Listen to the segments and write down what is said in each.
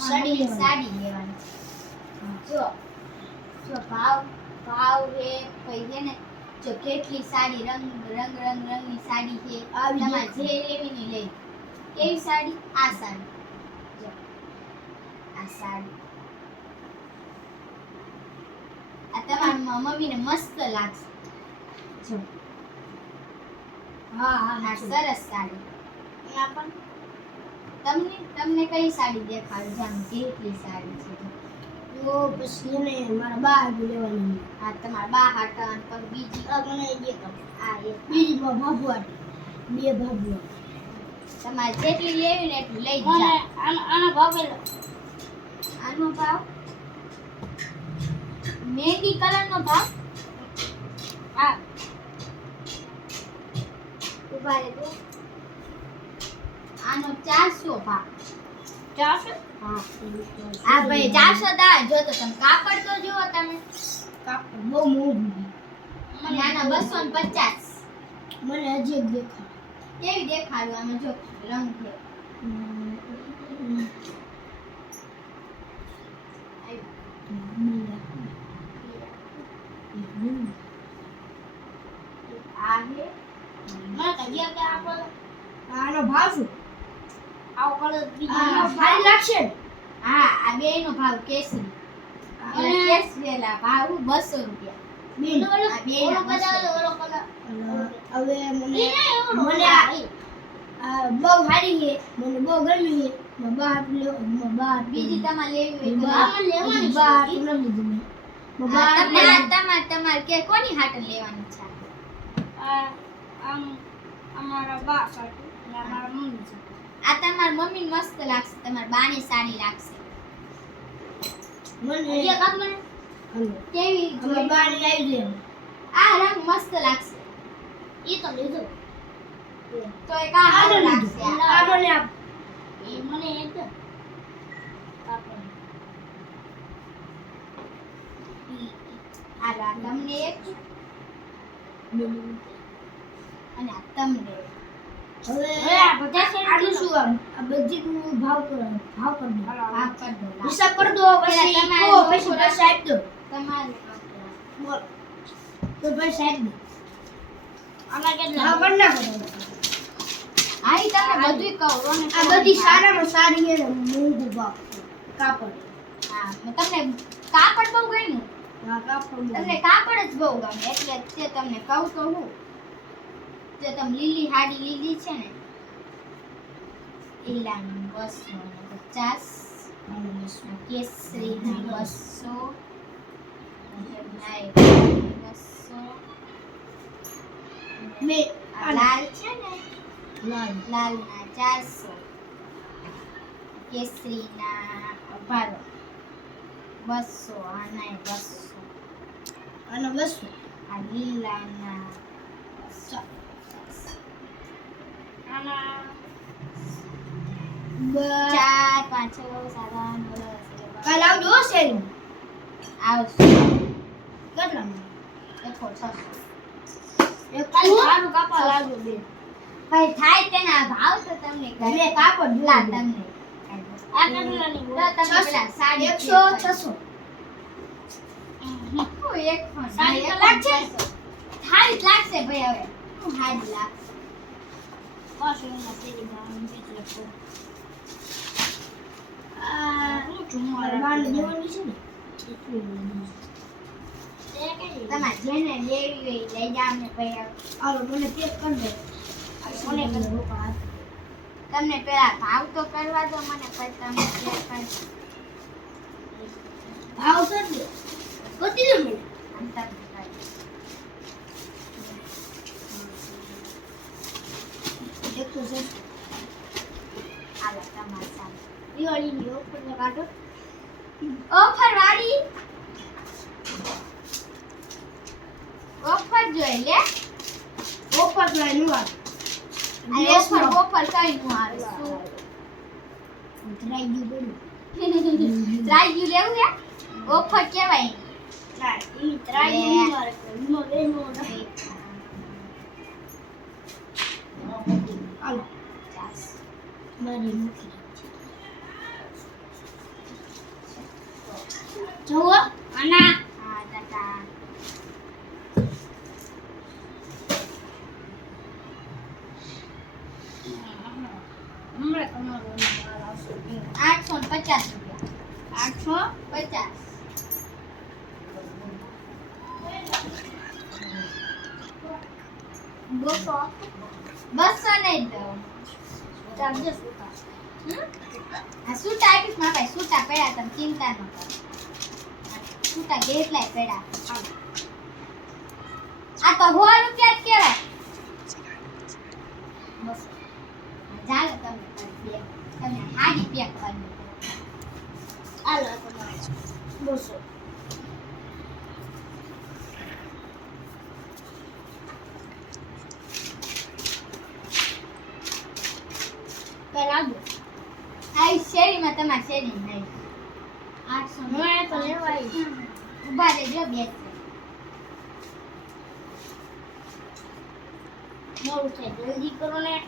સાડી લેવાની જો જો ભાવ હે પછી છે ને જો કેટલી સાડી રંગની સાડી છે તમારે જે લેવી ને લઈ કેવી સાડી આ સાડી જો આ સાડી આ તમારી મમ્મીને મસ્ત લાગશે જો હા સરસ સાડી અહીંયા પણ તમને કઈ સાડી દેખાડું જામ કેટલી સાડી છે તો પછી એને મારા બા લેવાની હા તમારા બા હાટા પણ બીજી મને આ એક બીજી ભાભુ બે ભાભુ તમારે જેટલી લેવી ને એટલી લઈ જા આનો ભાવ મહેંદી કલરનો ભાવ આ ઉભા રે તો આનો 400 ભાવ 400 હા આ ભાઈ 400 દા જો તો તમે કાપડ તો જુઓ તમે કાપડ બહુ મોંઘું મને આના 250 મને હજી દેખાય કેવી દેખાડું આમાં જો રંગ છે આને મને કજિયા કે આપો આનો ભાવ શું આવો કલર બીજો ભારી લાગશે હા આ બેયનો ભાવ કેસરી અને કેસરીલા ભાવ 200 રૂપિયા બેનો આ બેનો બદલ ઓલો કલર હવે મને બહુ સારી છે મને બહુ ગમી છે બા બીજી તમારે લેવી હોય તમારે કે કોની હાટન લેવાની છે અમારા બા સાથે અમારા મમ્મી છે આ તમાર મમ્મી મસ્ત લાગશે તમાર બાની સાડી લાગશે મને જે કામ મને કેવી જોઈ બાની આવી દે આ રંગ મસ્ત લાગશે ઈ તો લીધો તો એક આ લાગશે આ મને આપ એ મને એક કાપડ આ રા તમને એક અને આ તમને હવે આ બધા આટલું શું આ બધી નું ભાવ કર દો હિસાબ કર દો પછી તમારે પૈસા સાહેબ દો તમારે બોલ તો ભાઈ સાહેબ દો આમાં કેટલા ભાવ કર નાખો આઈ તમે બધું કહો અને આ બધી સારામાં સારી છે મોંઘું ભાવ કાપડ હા તમને કાપડ બહુ ગમ્યું હા કાપડ તમને કાપડ જ બહુ ગમે એટલે તે તમને કહું તો હું જે તમે લીલી હાડી લીધી છે ને ઈલાની 250 કેસરી 200 મે લાલ છે ને લાલ ના 400 કેસરી ના 200 આના 200 આ લીલા ના 4 5 6 7 કાલ આવજો શેરી આવશે કેટલા એક 600 એક સારું કાપડ લાવજો બે ભાઈ થાય તેના ભાવ તો તમને ગમે કાપડ લા તમને આ કેટલાની તો તમે પેલા સાડી 100 600 કોઈ એક પણ સાડી તો લાગશે થાળી લાગશે ભાઈ હવે હું હાડી લાગશે પાછળના શેરી ગામ એટલે કો હું ચુમાર બાંધ દેવાની છે ને તમારે જેને લેવી હોય લઈ જાવ ને ભાઈ આવો મને પેક કરી દે મને તમને પેલા ભાવ તો કરવા દો મને પછી તમે પેક કરી ભાવ કરી દો કોતી દો મને અંતર देखो सर आला टमाटर दिवाळीની ઓફર ને કાઢો ઓફર વાળી ઓફર જોઈ લે ઓફર જોઈ નું આ ઓફર કઈ નું આવે ટ્રાય યુ બોલો ટ્રાય યુ લેવું હે ઓફર કેવાય ટ્રાય યુ મારે નો બેનો Alô. Maria, જોવો આના હા ટાટા હમણાં તમારો માલ આવશે 850 રૂપિયા 850 200 નહીં દઉં ચાર્જસ આ સૂટા આપીશ માં ભાઈ સૂટા પડ્યા તમે ચિંતા ન કરો સૂટા કેટલાય પડ્યા આ તો 100 રૂપિયા જ કહેવાય બસ ચાલો તમે હાડી પેક કરી આલો તમારે 200 કરાવો આ શેરીમાં તમાર શેરી નહીં 800 મેં તો લેવાય ઉભા રહેજો બે મોડું છે જલ્દી કરો ને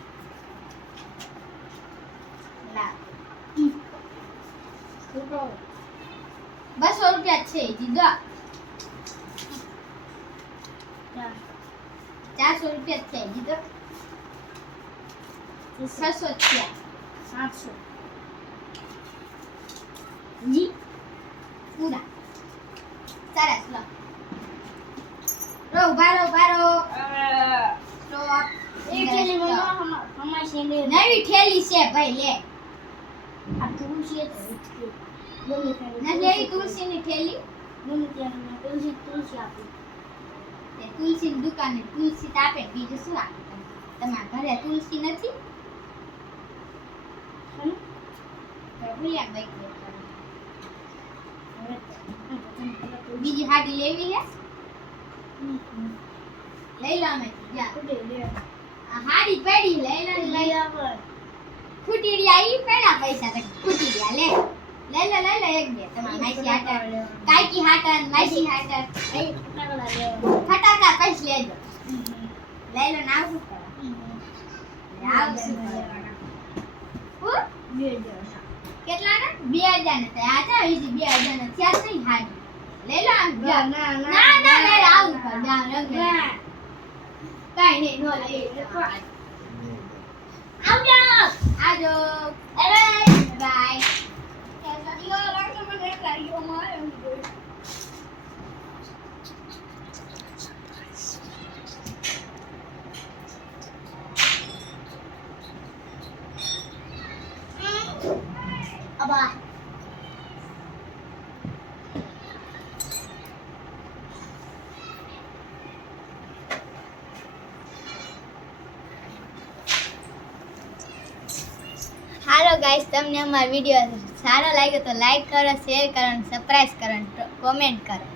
ના 200 રૂપિયા છે દીદો 400 રૂપિયા છે દીદો 600 છે 700 જી પૂરા સરસ લો રો બારો સ્ટોપ એક થેલી માં હમા છે લે નવી થેલી છે ભાઈ લે આ તુલસી છે ના લેવી તુલસીની થેલી મને ત્યાં તુલસી આપી તે તુલસીની દુકાને તુલસી તાપે બીજું શું આપે તમારા ઘરે તુલસી નથી બીજી હાડી લેવી હે લઈ લો અમે હાડી પડી લઈ લો ખૂટીડિયા ઈ પેલા પૈસા તો ખૂટીડિયા લે એક બે તમાર માઈસી હાટર કાઈકી હાટર માઈસી હાટર ફટાકા પૈસ લેજો લઈ લો નાવ શું કરો કેટલા ને 2000 ને આ ચા ઈજી 2000 ને થયા નહીં હાડી લઈ લો આમ ના લઈ આવું પર રંગ કાઈ નહીં નો લઈ આજો બાય Abah. હાલો ગાઈસ તમને અમારો વિડિયો સારો લાગ્યો તો લાઈક કરો શેર કરો સબસ્ક્રાઇબ કરો કોમેન્ટ કરો